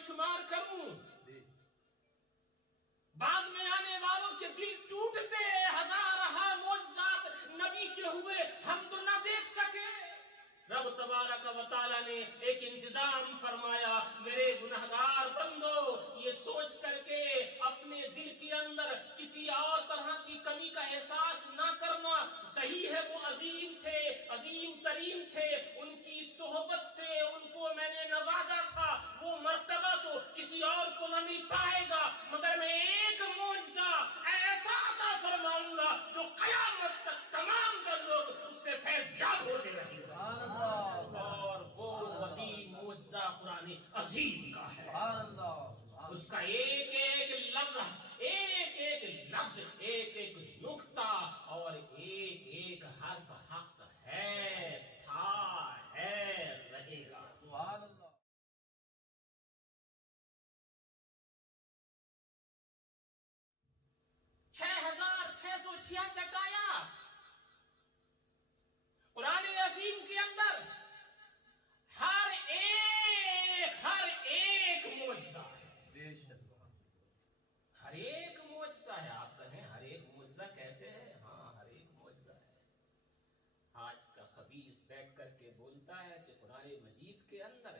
میں شمار کروں، بعد میں آنے والوں کے دل ٹوٹتے، ہزارہا معجزات نبی کے ہوئے ہم تو نہ دیکھ سکے۔ رب تبارک و تعالیٰ نے ایک انتظام فرمایا، میرے گنہگار بندو یہ سوچ کر کے اپنے دل کے اندر کسی اور طرح کی کمی کا احساس نہ کرنا، صحیح ہے وہ عظیم تھے، عظیم ترین تھے، ان کی صحبت سے ان کو میں نے نوازا تھا، وہ مرتبہ تو کسی اور کو نہ مل پائے گا، مگر میں ایک معجزہ ایسا عطا فرماؤں گا جو قیامت تک تمام تر لوگ اس سے فیض یاب ہوتے رہیں گے، اور وہ عظیم معجزہ قرآن عظیم کا ہے۔ اس کا ایک ایک لفظ، ایک ایک لفظ، ایک ایک نقطہ اور ایک ایک حرف حق ہے، تھا، ہے، رہے گا۔ 6666 آیات قرآن عظیم کے اندر، ہر ایک معجزہ ہے، ہر ایک معجزہ ہے۔ آپ کہیں ہر ایک معجزہ کیسے ہے؟ ہاں ہر ایک معجزہ ہے۔ آج کا خبیث بیٹھ کر کے بولتا ہے کہ قرآن مجید کے اندر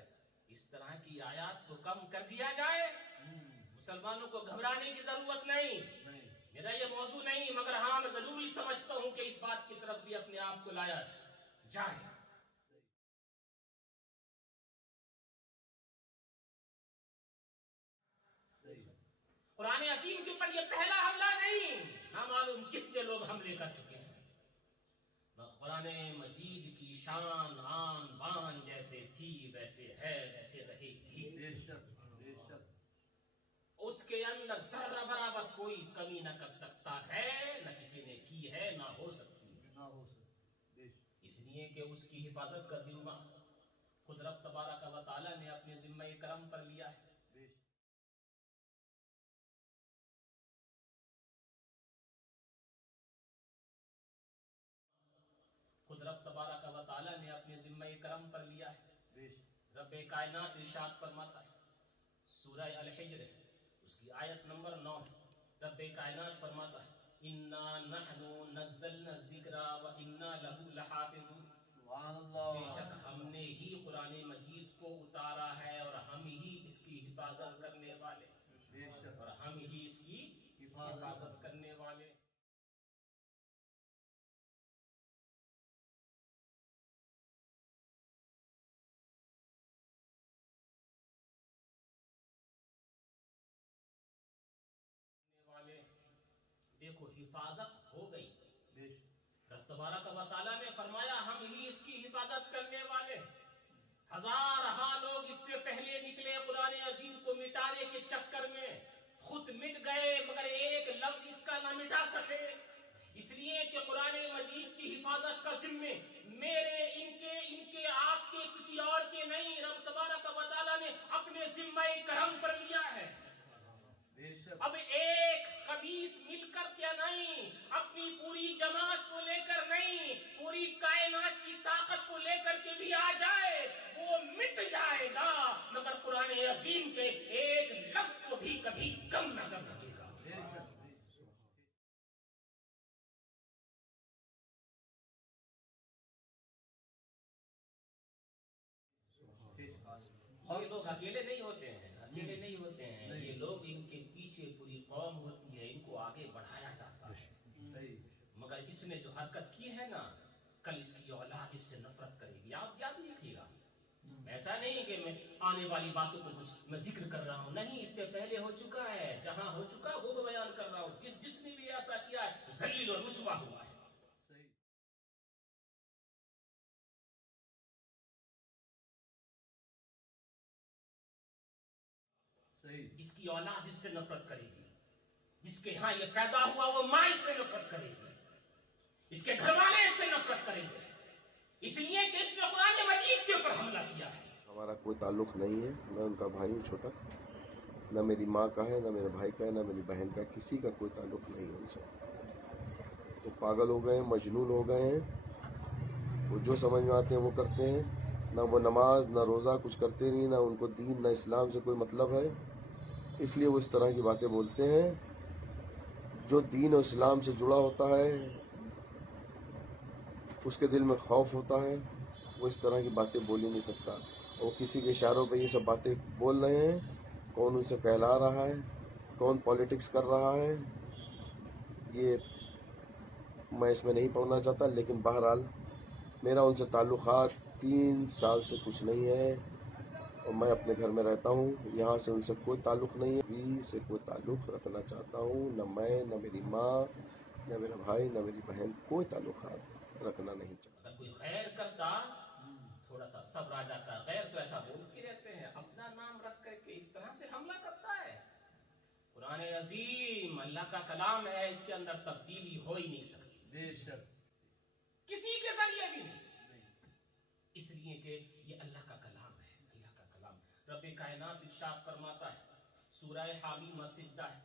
اس طرح کی آیات کو کم کر دیا جائے، مسلمانوں کو گھبرانے کی ضرورت نہیں، میرا یہ موضوع نہیں، مگر ہاں میں ضروری سمجھتا ہوں کہ اس بات کی طرف بھی اپنے آپ کو لایا جائے۔ قرآن عظیم کے اوپر یہ پہلا حملہ نہیں، نہ معلوم کتنے لوگ حملے کر چکے ہیں۔ قرآن مجید کی شان آن بان جیسے تھی ویسے ہے، ویسے رہے گی۔ اس کے اندر ذرہ برابر کوئی کمی نہ کر سکتا ہے، نہ کسی نے کی ہے، نہ ہو سکتی ہے۔ اس لیے کہ اس کی حفاظت کا ذمہ خود رب تبارک و تعالیٰ نے اپنے ذمہ کرم پر لیا ہے۔ خود رب تبارک و تعالیٰ نے اپنے ذمہ کرم پر لیا ہے۔ رب کائنات ارشاد فرماتا ہے، سورہ الحجر اس کی آیت نمبر 9، رب کائنات فرماتا ہے، اِنَّا نَحْنُ نَزَّلْنَا الذِّكْرَ وَإِنَّا لَهُ لَحَافِظُونَ۔ بے شک ہم نے ہی قرآن مجید کو اتارا ہے اور ہم ہی اس کی حفاظت کرنے والے، اور ہم ہی اس کی حفاظت کرنے والے۔ دیکھو حفاظت ہو گئی، رب تبارک و تعالیٰ نے فرمایا ہم ہی اس کی حفاظت کرنے والے۔ ہزارہا لوگ اس سے پہلے نکلے قرآن عظیم کو مٹانے کے چکر میں، خود مٹ گئے مگر ایک لفظ اس کا نہ مٹا سکے، اس لیے کہ قرآن مجید کی حفاظت کا ذمہ میرے، ان کے آپ کے کسی اور کے نہیں، رب تبارک و تعالیٰ نے اپنے ذمہ کرم پر لیا ہے۔ اب ایک خبیث مل کر کیا نہیں، اپنی پوری جماعت کو لے کر نہیں، پوری کائنات کی طاقت کو لے کر کے بھی آ جائے، وہ مٹ جائے گا، مگر قرآن عظیم کے ایک لفظ کو بھی کبھی کم نہ کر سکے گا۔ یہ لوگ اکیلے نہیں ہوتے ہیں، اکیلے نہیں ہوتے ہیں، یہ لوگ ان کے پیچھے پوری قوم ہوتی ہے، ان کو آگے بڑھایا جاتا ہے، مگر اس نے جو حرکت کی ہے نا، کل اس کی اولاد اس سے نفرت کرے گی۔ آپ یاد رکھیے گا، ایسا نہیں کہ میں آنے والی باتوں کو کچھ میں ذکر کر رہا ہوں، نہیں، اس سے پہلے ہو چکا ہے، جہاں ہو چکا وہ میں بیان کر رہا ہوں، جس نے بھی ایسا کیا ہے ذلیل اور رسوا ہوا ہے۔ اس کی اولاد اس سے نفرت کرے گی، جس کے ہاں یہ پیدا ہوا وہ ماں اس سے نفرت کرے گی، اس کے گھر والے اس سے نفرت کریں گے، اس لیے کہ اس نے قرآن مجید کے اوپر حملہ کیا ہے۔ ہمارا کوئی تعلق نہیں ہے، میں ان کا بھائی ہوں چھوٹا، نہ میری ماں کا ہے، نہ میرے بھائی کا ہے، نہ میری بہن کا، کسی کا کوئی تعلق نہیں ہے ان سے۔ وہ پاگل ہو گئے ہیں، مجنون ہو گئے ہیں، وہ جو سمجھ میں آتے ہیں وہ کرتے ہیں، نہ وہ نماز نہ روزہ کچھ کرتے نہیں، نہ ان کو دین نہ اسلام سے کوئی مطلب ہے، اس لیے وہ اس طرح کی باتیں بولتے ہیں۔ جو دین اور اسلام سے جڑا ہوتا ہے، اس کے دل میں خوف ہوتا ہے، وہ اس طرح کی باتیں بول ہی نہیں سکتا۔ وہ کسی کے اشاروں پہ یہ سب باتیں بول رہے ہیں، کون ان سے کہلا رہا ہے، کون پالیٹکس کر رہا ہے، یہ میں اس میں نہیں پڑھنا چاہتا، لیکن بہرحال میرا ان سے تعلقات 3 سال سے کچھ نہیں ہے، اور میں اپنے گھر میں رہتا ہوں، یہاں سے ان سے کوئی تعلق نہیں ہے، بھی سے کوئی تعلق رکھنا چاہتا ہوں، نہ میں، نہ میری ماں، نہ میرا بھائی، نہ میری بہن، کوئی تعلقات رکھنا نہیں چاہتا۔ اگر کوئی خیر کرتا تھوڑا سا صبر آ جاتا، غیر تو ایسا بولتے رہتے ہیں، اپنا نام رکھ کر کے اس طرح سے حملہ کرتا ہے۔ قرآن عظیم اللہ کا کلام ہے، اس کے اندر تبدیلی ہو ہی نہیں سکتی، بے شک کسی کے ذریعے بھی نہیں، اس لیے کہ یہ اللہ کا کلام ہے، اللہ کا کلام۔ رب کائنات ارشاد فرماتا ہے، سورہ حامیم سجدہ ہے،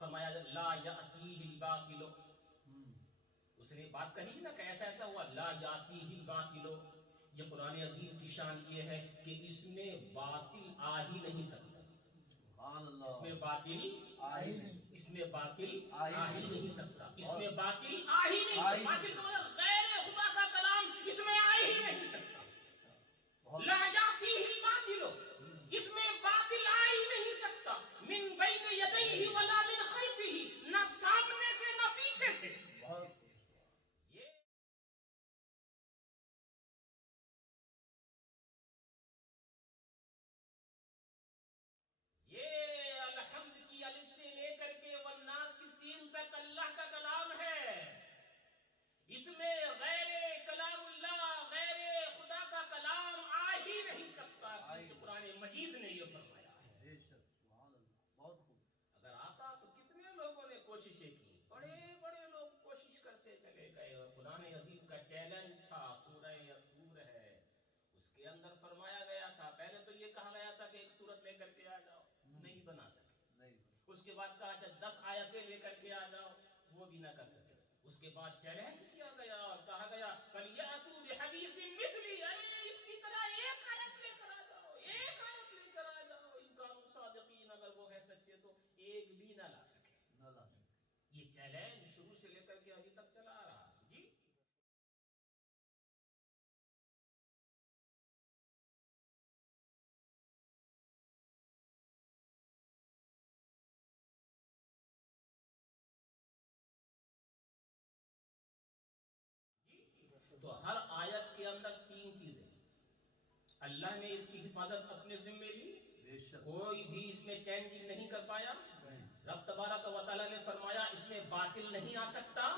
فرمایا لا یأتیہ الباطل، اس نے بات کہی نا کہ ایسا ایسا ہوا، لا یأتیہ الباطل، یہ قرآن عظیم کی شان یہ ہے کہ اس میں باطل آ ہی نہیں سکتا، اس میں باطل آ ہی نہیں، اس میں باطل آ ہی نہیں سکتا، اس میں باطل آ ہی نہیں سکتا، باطل تو غیر خدا کا کلام اس میں آ ہی نہیں سکتا، لا یأتیہ الباطل، اس میں باطل آ ہی نہیں سکتا، من بین یدیہ ولا من خلفہ، نہ سامنے سے نہ پیچھے سے۔ یہ الحمد کی الف سے لے کر کے والناس کی سین تک اللہ کا کلام ہے، اس میں غیر کلام اللہ، غیر خدا کا کلام آ ہی نہیں سکتا، کیونکہ قرآن مجید نے یہ فرمایا ہے۔ بے شک سبحان اللہ، بہت خوب۔ اگر آتا تو کتنے لوگوں نے کوششیں کی، بڑے بڑے لوگ کوشش کرتے چلے گئے، اور قرآن عظیم کا چیلنج تھا، سورہ طور ہے، اس کے اندر فرمایا گیا تھا، پہلے تو یہ کہا گیا تھا کہ ایک سورت لے کر کے آ جاؤ، نہیں بنا سکے، اس کے بعد کہا کہ 10 آیتیں لے کر کے آ جاؤ، وہ بھی نہ کر سکے، اس کے بعد چیلنج کیا گیا اور کہا گیا فَلْيَأْتُوا بِحَدِيثٍ مِثْلِهِ، ارے اس کی طرح ایک آیت لے کر آ جاؤ، ایک آیت لے کر آ جاؤ، ان کانوا صادقین، اگر وہ ہے سچے تو ایک بھی نہ لا سکے۔ یہ چیلنج شروع سے لے کر کے ابھی تک چلا آ رہا ہے۔ جی تو ہر آیت کے اندر 3 چیزیں، اللہ نے اس کی حفاظت اپنے ذمے لی، کوئی بھی اس میں چینج نہیں کر پایا، رب تبارک و تعالیٰ نے فرمایا اس میں باطل نہیں آ سکتا،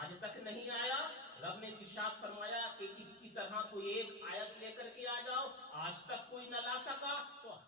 آج تک نہیں آیا، رب نے ارشاد فرمایا کہ اس کی طرح کوئی ایک آیت لے کر کے آ جاؤ، آج تک کوئی نہ لا سکا۔ تو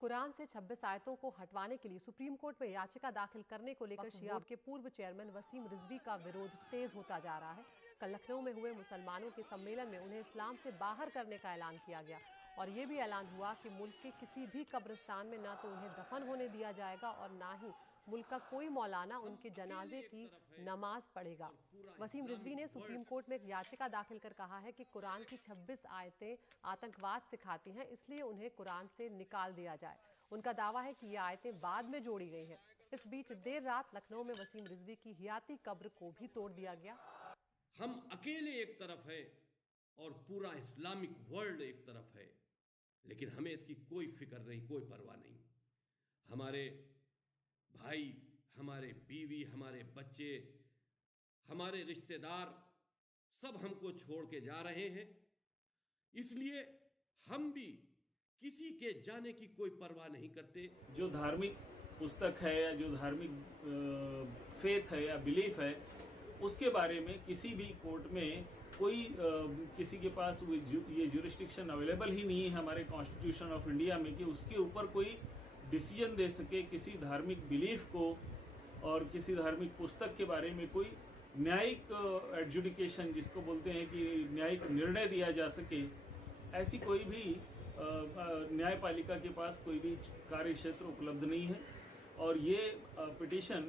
قرآن سے 26 آیتوں کو ہٹوانے کے لیے سپریم کورٹ میں یاچکا داخل کرنے کو لے کر شیعہ بورڈ کے پورو چیئرمین وسیم رضوی کا ویرودھ تیز ہوتا جا رہا ہے۔ کل لکھنؤ میں ہوئے مسلمانوں کے سمیلن میں انہیں اسلام سے باہر کرنے کا اعلان کیا گیا، اور یہ بھی اعلان ہوا کہ ملک کے کسی بھی قبرستان میں نہ تو انہیں دفن ہونے دیا جائے گا اور نہ ہی ملک کا کوئی مولانا ان کے جنازے کی نماز پڑھے گا۔ وسیم رضوی نے سپریم کورٹ میں ایک یاچکا داخل کر کہا ہے کہ قرآن کی 26 آیتیں آتنکواد سکھاتی ہیں، اس لیے انہیں قرآن سے نکال دیا جائے۔ ان کا دعویٰ ہے کہ یہ آیتیں بعد میں جوڑی گئی ہیں۔ اس بیچ دیر رات لکھنؤ میں وسیم رضوی کی حیاتی قبر کو بھی توڑ دیا گیا۔ ہم اکیلے ایک طرف ہیں اور پورا اسلامک ورلڈ ایک طرف ہے، لیکن ہمیں اس کی کوئی فکر نہیں، کوئی پرواہ نہیں۔ ہمارے بھائی، ہمارے بیوی، ہمارے بچے، ہمارے رشتہ دار سب ہم کو چھوڑ کے جا رہے ہیں، اس لیے ہم بھی کسی کے جانے کی کوئی پرواہ نہیں کرتے۔ جو دھارمک پستک ہے یا جو دھارمک فیتھ ہے یا بلیف ہے، اس کے بارے میں کسی بھی کورٹ میں کوئی کسی کے پاس یہ جورسڈکشن اویلیبل ہی نہیں ہے ہمارے کانسٹیٹیوشن آف انڈیا میں کہ اس کے اوپر کوئی ڈیسیجن دے سکے کسی دھارمک بلیف کو، اور کسی دھارمک پستک کے بارے میں کوئی نیائک ایڈجوڈیکیشن جس کو بولتے ہیں کہ نیائک نرنے دیا جا سکے، ایسی کوئی بھی نیائے پالیکا کے پاس کوئی بھی کاریہ چھیتر اپلبدھ نہیں ہے۔ اور یہ پٹیشن